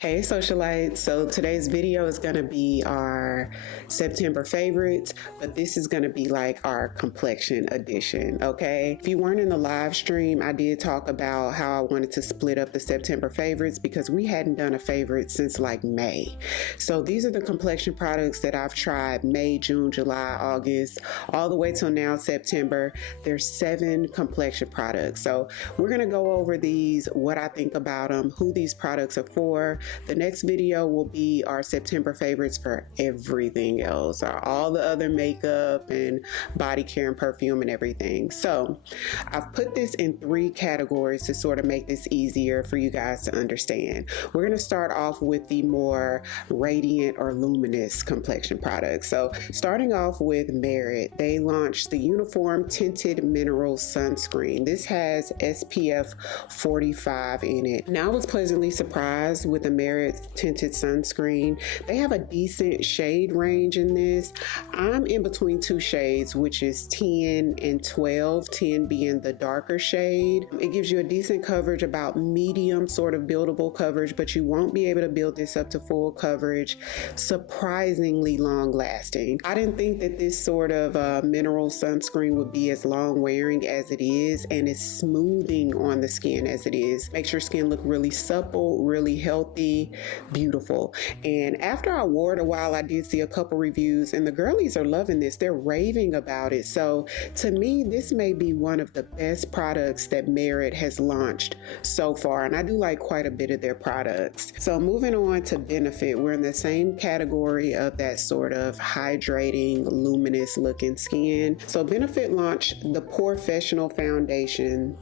Hey socialites, so today's video is going to be our September favorites, but this is going to be like our complexion edition, okay? If you weren't in the live stream, I did talk about how I wanted to split up the September favorites because we hadn't done a favorite since like May. So these are the complexion products that I've tried May, June, July, August, all the way till now September. There's 7 complexion products. So we're going to go over these, what I think about them, who these products are for. The next video will be our September favorites for everything else, or all the other makeup and body care and perfume and everything. So I've put this in 3 categories to sort of make this easier for you guys to understand. We're going to start off with the more radiant or luminous complexion products. So starting off with Merit, they launched the Uniform Tinted Mineral Sunscreen. This has SPF 45 in it. Now I was pleasantly surprised with the Merit tinted sunscreen. They have a decent shade range in this. I'm in between 2 shades, which is 10 and 12, 10 being the darker shade. It gives you a decent coverage, about medium sort of buildable coverage, but you won't be able to build this up to full coverage. Surprisingly long lasting. I didn't think that this sort of mineral sunscreen would be as long wearing as it is, and it's smoothing on the skin as it is. Makes your skin look really supple, really healthy, beautiful. And after I wore it a while, I did see a couple reviews and the girlies are loving this. They're raving about it. So to me, this may be one of the best products that Merit has launched so far, and I do like quite a bit of their products. So moving on to Benefit, we're in the same category of that sort of hydrating, luminous looking skin. So Benefit launched the Porefessional foundation,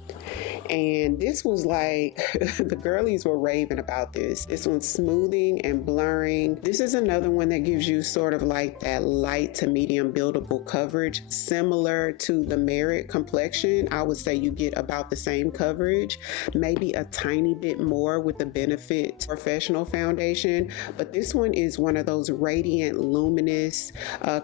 and this was like the girlies were raving about this. This one's smoothing and blurring. This is another one that gives you sort of like that light to medium buildable coverage, similar to the Merit complexion. I would say you get about the same coverage, maybe a tiny bit more with the Benefit Professional foundation, but this one is one of those radiant, luminous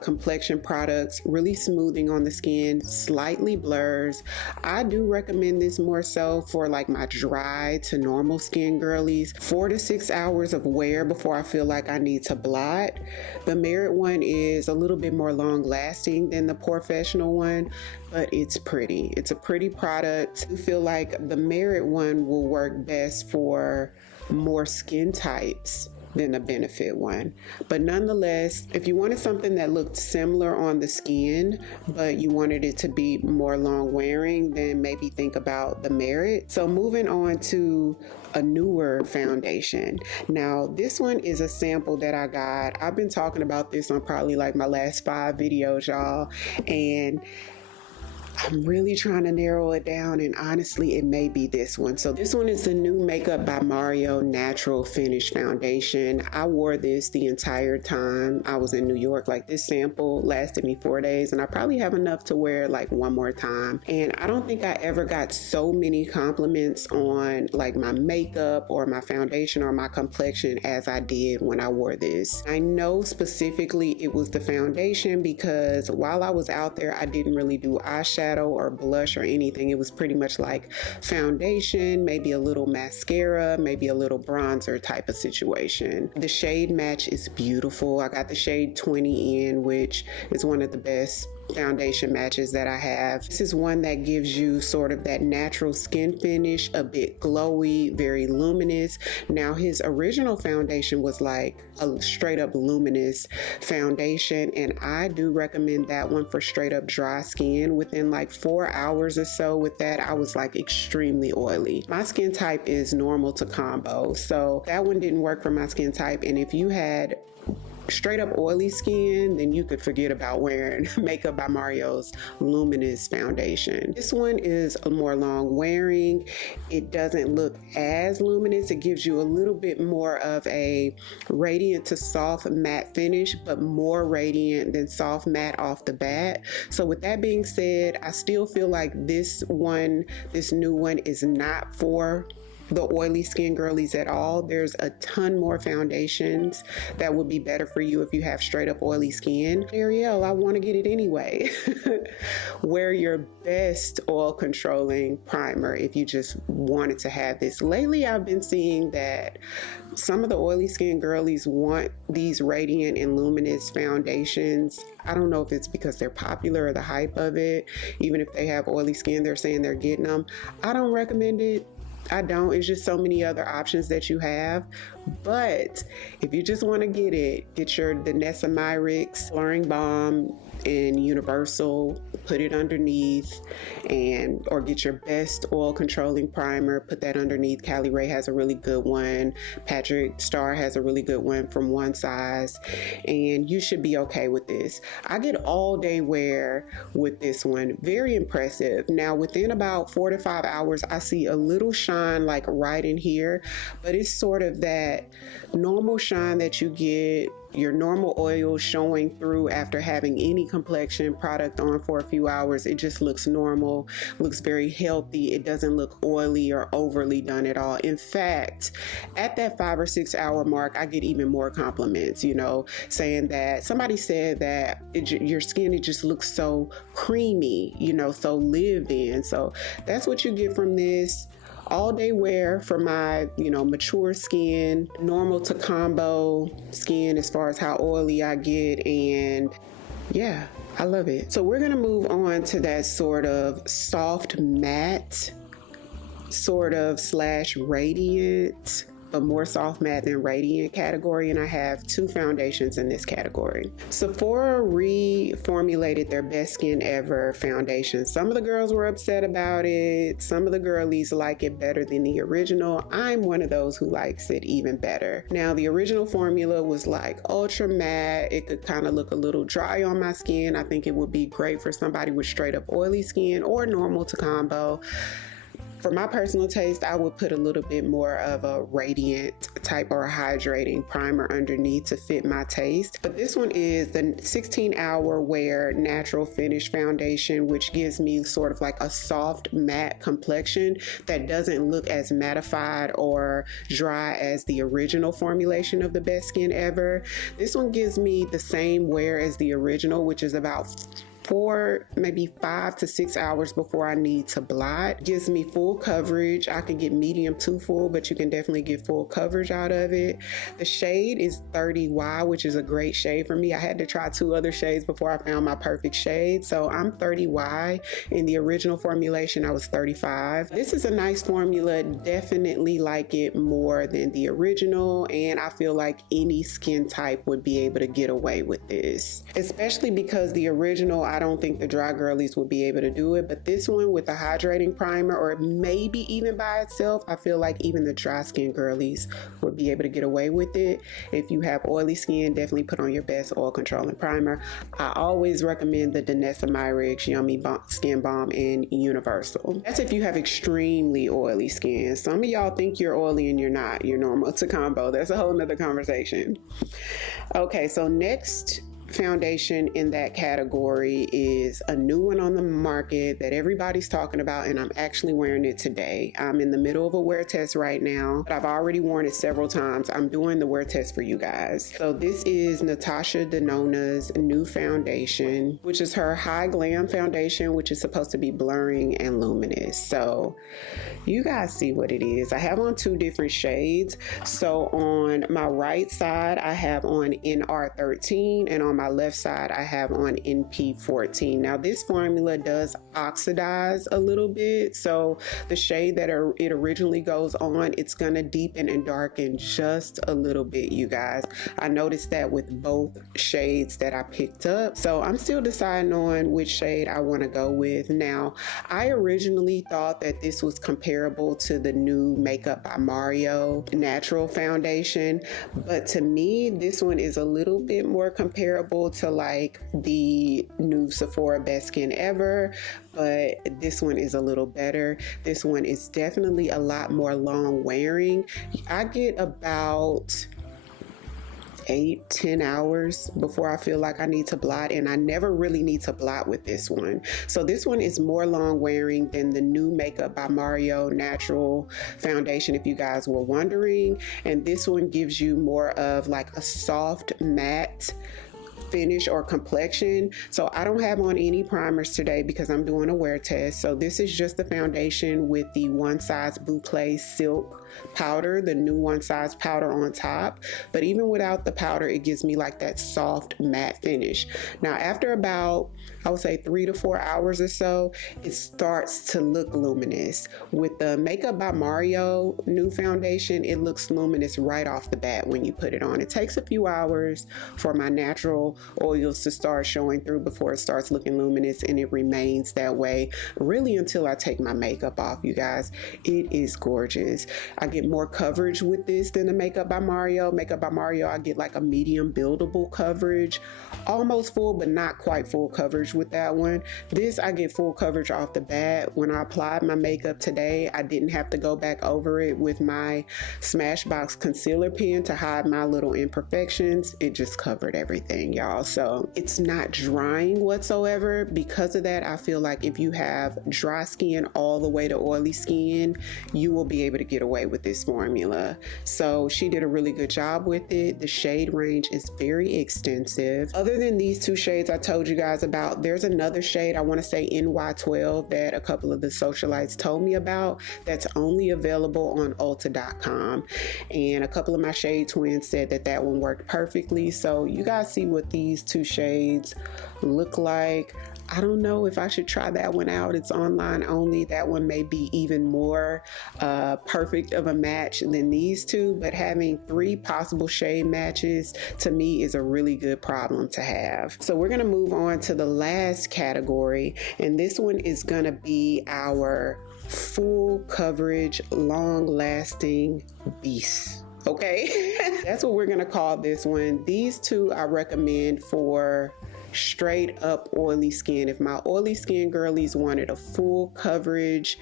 complexion products, really smoothing on the skin, slightly blurs. I do recommend this more so for like my dry to normal skin girlies. 4 to 6 hours of wear before I feel like I need to blot. The Merit one is a little bit more long lasting than the Porefessional one, but it's pretty. It's a pretty product. I feel like the Merit one will work best for more skin types than the Benefit one. But nonetheless, if you wanted something that looked similar on the skin, but you wanted it to be more long wearing, then maybe think about the Merit. So moving on to a newer foundation. Now, this one is a sample that I got. I've been talking about this on probably like my last 5 videos, y'all, and I'm really trying to narrow it down, and honestly, it may be this one. So this one is the new Makeup by Mario Natural Finish Foundation. I wore this the entire time I was in New York. Like, this sample lasted me 4 days, and I probably have enough to wear like one more time. And I don't think I ever got so many compliments on like my makeup or my foundation or my complexion as I did when I wore this. I know specifically it was the foundation because while I was out there, I didn't really do eyeshadow or blush or anything. It was pretty much like foundation, maybe a little mascara, maybe a little bronzer type of situation. The shade match is beautiful. I got the shade 20 in, which is one of the best foundation matches that I have. This is one that gives you sort of that natural skin finish, a bit glowy, very luminous. Now, his original foundation was like a straight up luminous foundation, and I do recommend that one for straight up dry skin. Within like 4 hours or so with that, I was like extremely oily. My skin type is normal to combo, so that one didn't work for my skin type. And if you had straight up oily skin, then you could forget about wearing Makeup by Mario's luminous foundation. This one is a more long wearing. It doesn't look as luminous. It gives you a little bit more of a radiant to soft matte finish, but more radiant than soft matte off the bat. So with that being said, I still feel like this new one is not for the oily skin girlies at all, there's a ton more foundations that would be better for you if you have straight up oily skin. Ariell, I want to get it anyway. Wear your best oil controlling primer if you just wanted to have this. Lately, I've been seeing that some of the oily skin girlies want these radiant and luminous foundations. I don't know if it's because they're popular or the hype of it. Even if they have oily skin, they're saying they're getting them. I don't recommend it. I don't. It's just so many other options that you have. But if you just want to get it, get your Niacinamide Blurring Balm in Universal, put it underneath, or get your best oil controlling primer, put that underneath. Callie Ray has a really good one. Patrick Starr has a really good one from One Size, and you should be okay with this. I get all day wear with this one. Very impressive. Now within about 4 to 5 hours, I see a little shine like right in here, but it's sort of that normal shine that you get, your normal oil showing through after having any complexion product on for a few hours. It just looks normal, looks very healthy. It doesn't look oily or overly done at all. In fact, at that 5 or 6 hour mark, I get even more compliments, saying that somebody said that your skin, it just looks so creamy, so lived in. So that's what you get from this. All day wear for my, mature skin, normal to combo skin as far as how oily I get. And yeah, I love it. So we're going to move on to that sort of soft matte sort of / radiant, but more soft matte than radiant category, and I have 2 foundations in this category. Sephora reformulated their Best Skin Ever foundation. Some of the girls were upset about it. Some of the girlies like it better than the original. I'm one of those who likes it even better. Now, the original formula was like ultra matte. It could kind of look a little dry on my skin. I think it would be great for somebody with straight up oily skin or normal to combo. For my personal taste, I would put a little bit more of a radiant type or a hydrating primer underneath to fit my taste. But this one is the 16-hour wear natural finish foundation, which gives me sort of like a soft matte complexion that doesn't look as mattified or dry as the original formulation of the Best Skin Ever. This one gives me the same wear as the original, which is about 4, maybe 5 to 6 hours before I need to blot. Gives me full coverage. I can get medium to full, but you can definitely get full coverage out of it. The shade is 30Y, which is a great shade for me. I had to try 2 other shades before I found my perfect shade. So I'm 30Y. In the original formulation, I was 35. This is a nice formula. Definitely like it more than the original, and I feel like any skin type would be able to get away with this, especially because the original, I don't think the dry girlies would be able to do it, but this one with a hydrating primer, or maybe even by itself, I feel like even the dry skin girlies would be able to get away with it. If you have oily skin, definitely put on your best oil controlling primer. I always recommend the Niacinamide Yummy Skin Balm in Universal. That's if you have extremely oily skin. Some of y'all think you're oily and you're not. You're normal to combo. That's a whole nother conversation. Okay, so next foundation in that category is a new one on the market that everybody's talking about, and I'm actually wearing it today. I'm in the middle of a wear test right now, but I've already worn it several times. I'm doing the wear test for you guys. So this is Natasha Denona's new foundation, which is her High Glam foundation, which is supposed to be blurring and luminous. So you guys see what it is. I have on 2 different shades. So on my right side, I have on NR13, and on my left side, I have on NP14. Now this formula does oxidize a little bit. So the shade that it originally goes on, it's gonna deepen and darken just a little bit, you guys. I noticed that with both shades that I picked up. So I'm still deciding on which shade I wanna go with. Now, I originally thought that this was comparable to the new Makeup by Mario natural foundation, but to me, this one is a little bit more comparable to like the new Sephora Best Skin Ever, but this one is a little better. This one is definitely a lot more long wearing. I get about 8-10 hours before I feel like I need to blot, and I never really need to blot with this one. So this one is more long wearing than the new Makeup by Mario natural foundation, if you guys were wondering, and this one gives you more of like a soft matte finish or complexion. So I don't have on any primers today because I'm doing a wear test. So this is just the foundation with the One Size Boucle Silk powder, the new One Size powder on top. But even without the powder, it gives me like that soft matte finish. Now after about, I would say 3 to 4 hours or so, it starts to look luminous. With the Makeup by Mario new foundation, it looks luminous right off the bat when you put it on. It takes a few hours for my natural oils to start showing through before it starts looking luminous, and it remains that way really until I take my makeup off, you guys. It is gorgeous. I get more coverage with this than the Makeup by Mario. Makeup by Mario, I get like a medium buildable coverage, almost full but not quite full coverage with that one. This, I get full coverage off the bat. When I applied my makeup today, I didn't have to go back over it with my Smashbox concealer pen to hide my little imperfections. It just covered everything, y'all. So it's not drying whatsoever. Because of that, I feel like if you have dry skin all the way to oily skin, you will be able to get away with this formula. So she did a really good job with it. The shade range is very extensive. Other than these two shades I told you guys about, there's another shade, I want to say NY12, that a couple of the socialites told me about that's only available on Ulta.com, and a couple of my shade twins said that that one worked perfectly. So you guys see what these two shades look like. I don't know if I should try that one out. It's online only. That one may be even more perfect of a match than these two, but having 3 possible shade matches to me is a really good problem to have. So we're gonna move on to the last category, and this one is gonna be our full coverage, long lasting beast. Okay, that's what we're gonna call this one. These two I recommend for straight up oily skin. If my oily skin girlies wanted a full coverage,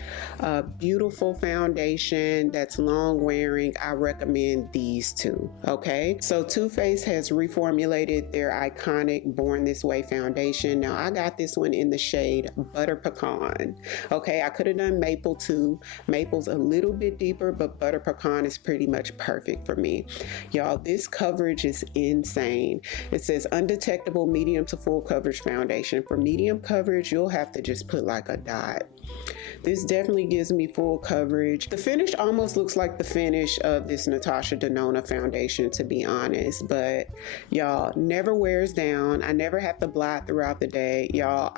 beautiful foundation that's long wearing, I recommend these two. Okay, so Too Faced has reformulated their iconic Born This Way foundation. Now I got this one in the shade Butter Pecan. Okay, I could have done Maple too. Maple's a little bit deeper, but Butter Pecan is pretty much perfect for me. Y'all, this coverage is insane. It says undetectable medium to full coverage foundation. For medium coverage, you'll have to just put like a dot. This definitely gives me full coverage. The finish almost looks like the finish of this Natasha Denona foundation, to be honest, but y'all, never wears down. I never have to blot throughout the day. Y'all,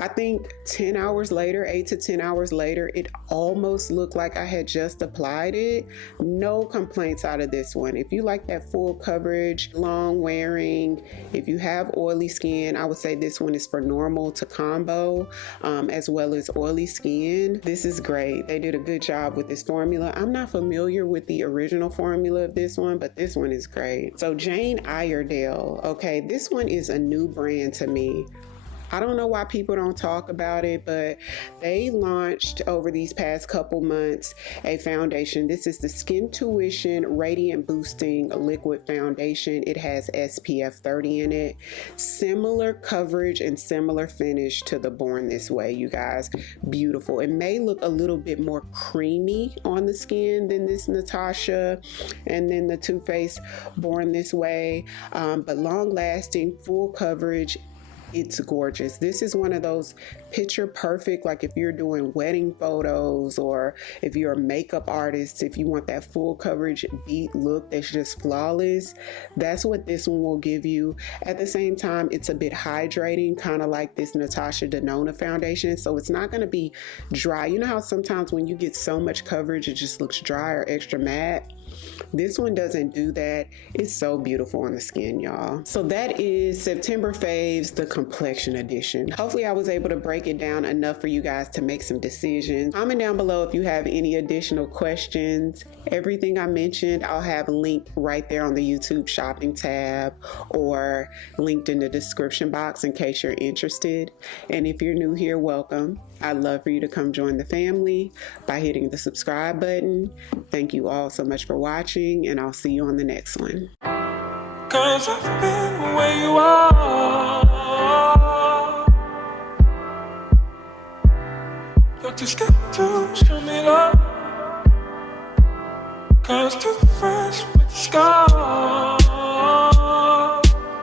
I think 10 hours later, 8 to 10 hours later, it almost looked like I had just applied it. No complaints out of this one. If you like that full coverage, long wearing, if you have oily skin, I would say this one is for normal to combo, as well as oily skin. This is great. They did a good job with this formula. I'm not familiar with the original formula of this one, but this one is great. So Jane Iredale, okay, this one is a new brand to me. I don't know why people don't talk about it, but they launched over these past couple months a foundation. This is the Skin Tuition Radiant Boosting Liquid Foundation. It has SPF 30 in it. Similar coverage and similar finish to the Born This Way, you guys. Beautiful. It may look a little bit more creamy on the skin than this Natasha and then the Too Faced Born This Way, but long lasting, full coverage. It's gorgeous. This is one of those picture perfect, like if you're doing wedding photos or if you're a makeup artist, if you want that full coverage beat look that's just flawless, that's what this one will give you. At the same time, it's a bit hydrating, kind of like this Natasha Denona foundation. So it's not going to be dry. You know how sometimes when you get so much coverage, it just looks dry or extra matte? This one doesn't do that. It's so beautiful on the skin, y'all. So that is September Faves, the complexion edition. Hopefully I was able to break it down enough for you guys to make some decisions. Comment down below if you have any additional questions. Everything I mentioned, I'll have linked right there on the YouTube shopping tab or linked in the description box in case you're interested. And if you're new here, welcome. I'd love for you to come join the family by hitting the subscribe button. Thank you all so much for watching, and I'll see you on the next one. 'Cause I've been where you are. You're too scared to show me love, 'cause too fresh with the scars.